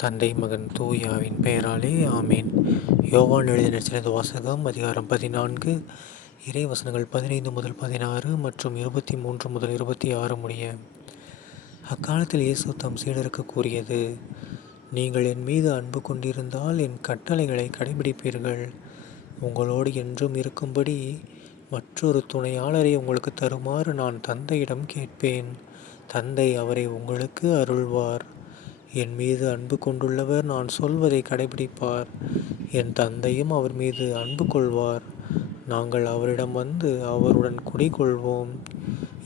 தந்தை மகன் தூயாவின் பெயராலே ஆமேன். யோவான் எழுதிய நற்செய்தி வாசகம் அதிகாரம் 14 இறை வசனங்கள் 15 முதல் 16 மற்றும் 23 முதல் 26 முடிய. அக்காலத்தில் இயேசு தம் சீடருக்கு கூறியது: நீங்கள் என் மீது அன்பு கொண்டிருந்தால் என் கட்டளைகளை கடைபிடிப்பீர்கள். உங்களோடு என்றும் இருக்கும்படி மற்றொரு துணையாளரை உங்களுக்கு தருமாறு நான் தந்தையிடம் கேட்பேன். தந்தை அவரை உங்களுக்கு அருள்வார். என் மீது அன்பு கொண்டுள்ளவர் நான் சொல்வதை கடைபிடிப்பார். என் தந்தையும் அவர் மீது அன்பு கொள்வார். நாங்கள் அவரிடம் வந்து அவருடன் குடிகொள்வோம்.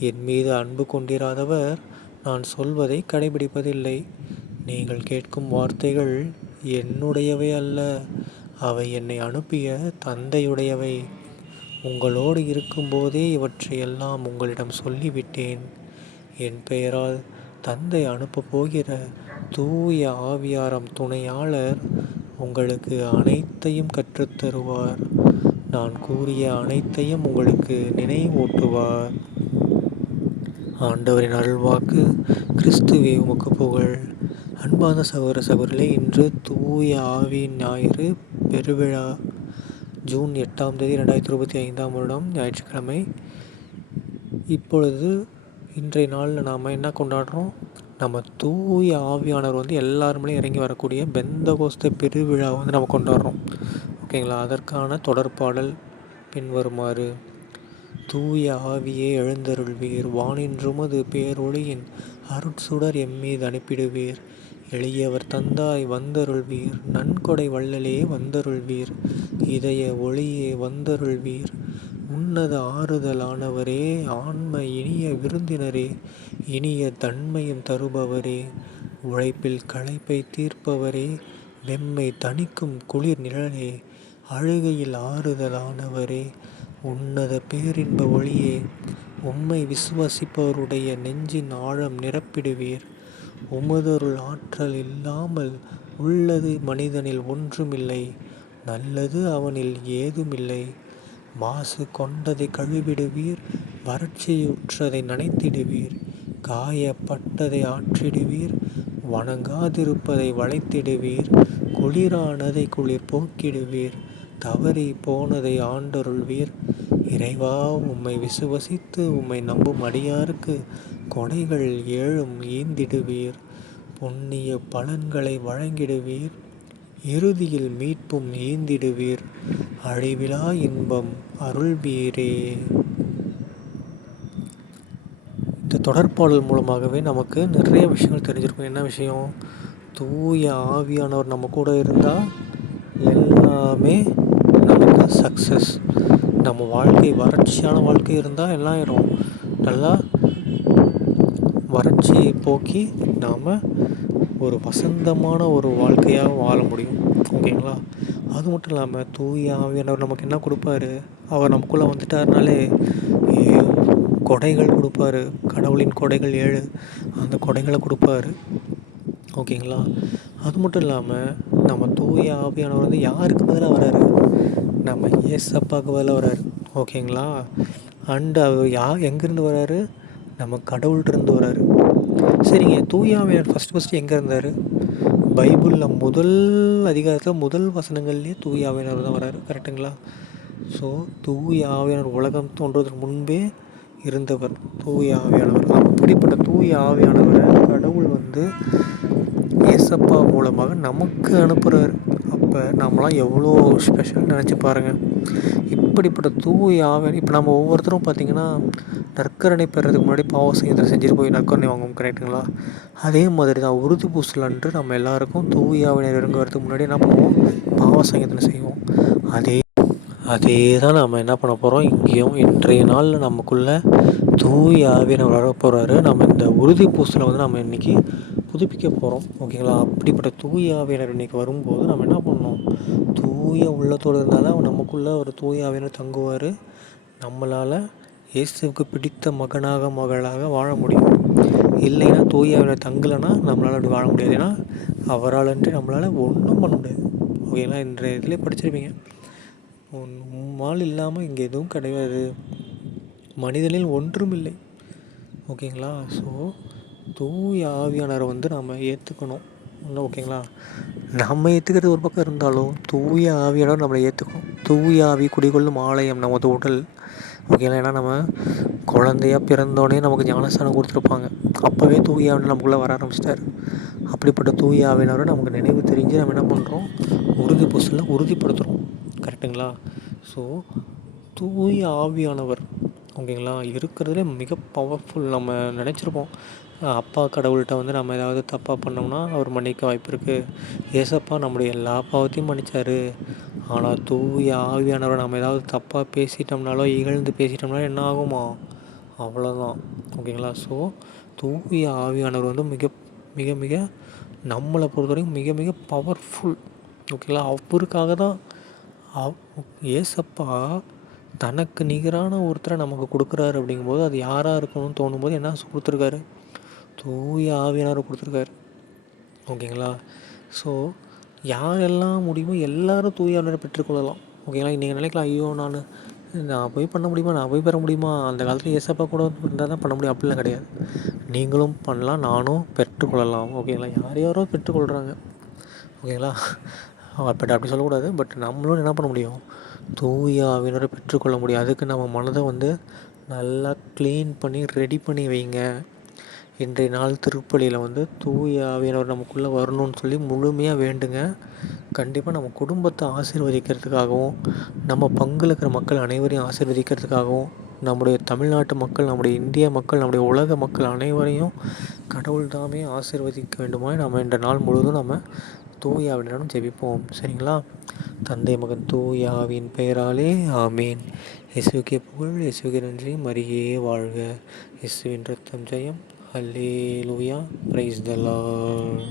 என் மீது அன்பு கொண்டிராதவர் நான் சொல்வதை கடைபிடிப்பதில்லை. நீங்கள் கேட்கும் வார்த்தைகள் என்னுடையவை அல்ல, அவை என்னை அனுப்பிய தந்தையுடையவை. உங்களோடு இருக்கும்போதே இவற்றை எல்லாம் உங்களிடம் சொல்லிவிட்டேன். என் பெயரால் தந்தை அனுப்பப் போகிற தூய ஆவியாரம் துணையாளர் உங்களுக்கு அனைத்தையும் கற்றுத்தருவார். நான் கூறிய அனைத்தையும் உங்களுக்கு நினைவூட்டுவார். ஆண்டவரின் அருள்வாக்கு. கிறிஸ்துவே உமக்கு புகழ். அன்பான சகோதர சகோதரிகளே, இன்று தூய ஆவியின் ஞாயிறு பெருவிழா. ஜூன் 8ஆம் தேதி 2025ஆம் வருடம் ஞாயிற்றுக்கிழமை. இப்பொழுது இன்றைய நாளில் நாம் என்ன கொண்டாடுறோம்? நம்ம தூய ஆவியானவர் எல்லாருமே இறங்கி வரக்கூடிய பெந்தகோஸ்தே பெருவிழா நம்ம கொண்டாடுறோம். ஓகேங்களா? அதற்கான தொடர்பாடல் பின்வருமாறு: தூய ஆவியே எழுந்தருள்வீர், வானின்றுமது பேரொளியின் அருட்சுடர் எம்மீது அனுப்பிடுவீர். எளியவர் தந்தாய் வந்தருள்வீர், நன்கொடை வள்ளலே வந்தருள்வீர், இதய ஒளியே வந்தருள்வீர். உன்னத ஆறுதலானவரே, ஆன்ம இனிய விருந்தினரே, இனிய தன்மையும் தருபவரே, உழைப்பில் களைப்பை தீர்ப்பவரே, வெம்மை தணிக்கும் குளிர் நிழலே, அழுகையில் ஆறுதலானவரே, உன்னத பேரின்ப ஒளியே, உம்மை விசுவாசிப்பவருடைய நெஞ்சின் ஆழம் நிரப்பிடுவீர். உமதருள் ஆற்றல் இல்லாமல் உள்ளது மனிதனில் ஒன்றுமில்லை, நல்லது அவனில் ஏதுமில்லை. மாசு கொண்டதை கழுவிடுவீர், வறட்சியுற்றதை நனைத்திடுவீர், காயப்பட்டதை ஆற்றிடுவீர், வணங்காதிருப்பதை வளைத்திடுவீர், குளிரானதை குளிர் போக்கிடுவீர், தவறி போனதை ஆண்டருள்வீர். இறைவா, உம்மை விசுவசித்து உம்மை நம்பும் அடியாருக்கு கொடைகள் ஏழும் ஈந்திடுவீர், புண்ணிய பலன்களை வழங்கிடுவீர், இறுதியில் மீட்பும் ஈந்திடுவீர், அழிவிலா இன்பம் அருள்வீரே. இந்த தொடர்பாடல் மூலமாகவே நமக்கு நிறைய விஷயங்கள் தெரிஞ்சிருக்கும். என்ன விஷயம்? தூய ஆவியானவர் நம்ம கூட இருந்தால் எல்லாமே நமக்கு சக்ஸஸ். நம்ம வாழ்க்கை வறட்சியான வாழ்க்கை இருந்தால் எல்லாம் ஆயிரும். நல்லா வறட்சியை போக்கி நாம் ஒரு வசந்தமான ஒரு வாழ்க்கையாக வாழ முடியும். ஓகேங்களா? அது மட்டும் இல்லாமல் தூய ஆவியானவர் நமக்கு என்ன கொடுப்பாரு? அவர் நமக்குள்ளே வந்துட்டாருனாலே கொடைகள் கொடுப்பாரு. கடவுளின் கொடைகள் 7, அந்த கொடைகளை கொடுப்பாரு. ஓகேங்களா? அது மட்டும் இல்லாமல் நம்ம தூய ஆவியானவர் யாருக்கு பதிலாக வராரு? நம்ம ஏசப்பாவுக்கு பதிலாக வராரு. ஓகேங்களா? அண்டு அவர் எங்கேருந்து வராரு? நம்ம கடவுள்கிட்டருந்து வராரு. சரிங்க, தூய ஆவியானவர் ஃபஸ்ட்டு எங்கே இருந்தார்? பைபிளில் முதல் அதிகாரத்தில் முதல் வசனங்கள்லேயே தூய ஆவியானவர் தான் வராரு. கரெக்டுங்களா? ஸோ தூய ஆவியானவர் உலகம் தோன்றுவதற்கு முன்பே இருந்தவர் தூய ஆவியானவர். அப்படிப்பட்ட தூய ஆவியானவரை கடவுள் ஏசப்பா மூலமாக நமக்கு அனுப்புகிறார். அப்போ நம்மளாம் எவ்வளோ ஸ்பெஷல் நினச்சி பாருங்கள். இப்படிப்பட்ட தூய ஆவியான இப்போ நம்ம ஒவ்வொருத்தரும் பார்த்திங்கன்னா நற்கரணை பெறதுக்கு முன்னாடி பாவ சங்கீதத்தை செஞ்சுட்டு போய் நற்கரணை வாங்குவோம். கரெக்டுங்களா? அதே மாதிரி தான் உறுதி பூசல் அன்று நம்ம எல்லாருக்கும் தூய ஆவியானவர் இறங்க வரதுக்கு முன்னாடி என்ன பண்ணுவோம்? பாவ சங்கீதனை செய்வோம். அதே தான் நம்ம என்ன பண்ண போகிறோம் இங்கேயும். இன்றைய நாளில் நமக்குள்ளே தூய ஆவியானவர் வர போகிறாரு. நம்ம இந்த உறுதி பூசலை நம்ம இன்றைக்கி புதுப்பிக்க போகிறோம். ஓகேங்களா? அப்படிப்பட்ட தூய ஆவியானவர் இன்றைக்கி வரும்போது நம்ம என்ன பண்ணணும்? தூய உள்ளத்தோடு இருந்தால் தான் நமக்குள்ளே ஒரு தூய ஆவியானவர் தங்குவார். நம்மளால் இயேசுவுக்கு பிடித்த மகனாக மகளாக வாழ முடியும். இல்லைன்னா தூய ஆவியானவர் தங்கலைன்னா நம்மளால் அப்படி வாழ முடியாது. ஏன்னா அவரால் நம்மளால் ஒன்றும் பண்ண முடியாது. ஓகேங்களா? இன்றைய இதிலே படிச்சிருப்பீங்க, உம்மால் இல்லாமல் இங்கே எதுவும் கிடையாது, மனிதனில் ஒன்றும் இல்லை. ஓகேங்களா? ஸோ தூய ஆவியானவரை நாம் ஏற்றுக்கணும். ஓகேங்களா? நம்ம ஏற்றுக்கிறது ஒரு பக்கம் இருந்தாலும் தூய ஆவியானவர் நம்மளை ஏற்றுக்கணும். தூய ஆவி குடிகொள்ளும் ஆலயம் நமது உடல். ஓகேங்களா? ஏன்னா நம்ம குழந்தையா பிறந்தோடனே நமக்கு ஞானஸ்தானம் கொடுத்துருப்பாங்க. அப்போவே தூய ஆவியானவர் நமக்குள்ளே வர ஆரம்பிச்சிட்டார். அப்படிப்பட்ட தூய ஆவியானவரை நமக்கு நினைவு தெரிஞ்சு நம்ம என்ன பண்ணுறோம், உறுதி பூசலில் உறுதிப்படுத்துகிறோம். கரெக்டுங்களா? ஸோ தூய ஆவியானவர் ஓகேங்களா இருக்கிறதுலே மிக பவர்ஃபுல். நம்ம நினச்சிருப்போம் அப்பா கடவுள்கிட்ட வந்து நம்ம ஏதாவது தப்பாக பண்ணோம்னா அவர் மன்னிக்க வாய்ப்பு இருக்குது. ஏசப்பா நம்முடைய எல்லா பாவத்தையும் மன்னிச்சார். ஆனால் தூய ஆவியானவரை நம்ம ஏதாவது தப்பாக பேசிட்டோம்னாலோ இகழ்ந்து பேசிட்டோம்னாலோ என்ன ஆகுமா, அவ்வளோதான். ஓகேங்களா? ஸோ தூய ஆவியானவர் வந்து மிக மிக மிக நம்மளை பொறுத்த வரைக்கும் மிக மிக பவர்ஃபுல். ஓகேங்களா? அவருக்காக தான் ஏசப்பா தனக்கு நிகரான ஒருத்தரை நமக்கு கொடுக்குறாரு. அப்படிங்கும்போது அது யாராக இருக்கணும்னு தோணும்போது என்ன கொடுத்துருக்காரு, தூய ஆவியானவர் கொடுத்துருக்காரு. ஓகேங்களா? ஸோ யாரெல்லாம் முடியுமோ எல்லோரும் தூய ஆவியானவரை பெற்றுக்கொள்ளலாம். ஓகேங்களா? நீங்கள் நினைக்கலாம், ஐயோ நான் போய் பண்ண முடியுமா, நான் போய் பெற முடியுமா, அந்த காலத்தில் ஏசப்பா கூட இருந்தால் தான் பண்ண முடியும் அப்படிலாம் கிடையாது. நீங்களும் பண்ணலாம், நானும் பெற்றுக்கொள்ளலாம். ஓகேங்களா? யார் யாரோ பெற்றுக்கொள்கிறாங்க. ஓகேங்களா? பட் அப்படி சொல்லக்கூடாது. பட் நம்மளும் என்ன பண்ண முடியும், தூய ஆவியானவரை பெற்றுக்கொள்ள முடியும். அதுக்கு நம்ம மனதை வந்து நல்லா க்ளீன் பண்ணி ரெடி பண்ணி வைங்க. இன்றைய நாள் திருப்பலியில் வந்து தூய ஆவியானவர் நமக்குள்ளே வரணும்னு சொல்லி முழுமையாக வேண்டுங்க. கண்டிப்பாக நம்ம குடும்பத்தை ஆசீர்வதிக்கிறதுக்காகவும், நம்ம பங்கில் இருக்கிற மக்கள் அனைவரையும் ஆசீர்வதிக்கிறதுக்காகவும், நம்முடைய தமிழ்நாட்டு மக்கள், நம்முடைய இந்திய மக்கள், நம்முடைய உலக மக்கள் அனைவரையும் கடவுள் தாமே ஆசீர்வதிக்க வேண்டுமாய் நம்ம இந்த நாள் முழுவதும் நம்ம தூய ஆவியிடம் ஜெபிப்போம். சரிங்களா? தந்தை மகன் தூய ஆவியின் பெயராலே ஆமீன். இயேசுவுக்கே புகழ், இயேசுவுக்கே நன்றி, மரியே வாழ்க. இயேசுவின் ரத்தம் ஜெயம். அல்லேலூயா. Praise the Lord.